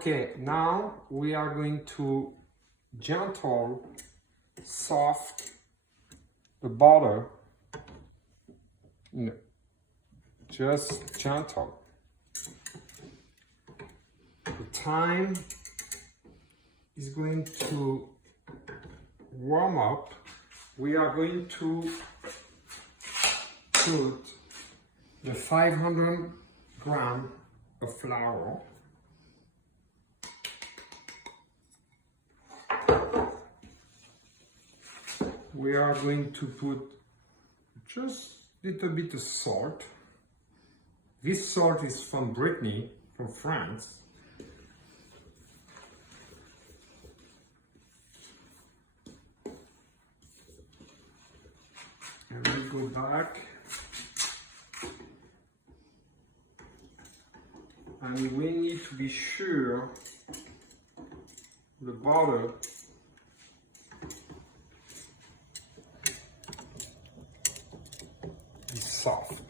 Okay, now we are going to gentle, soft the butter. No, just gentle. The time is going to warm up. We are going to put the 500 grams of flour. We are going to put just a little bit of salt. This salt is from Brittany, from France. And we go back. And we need to be sure the butter is soft.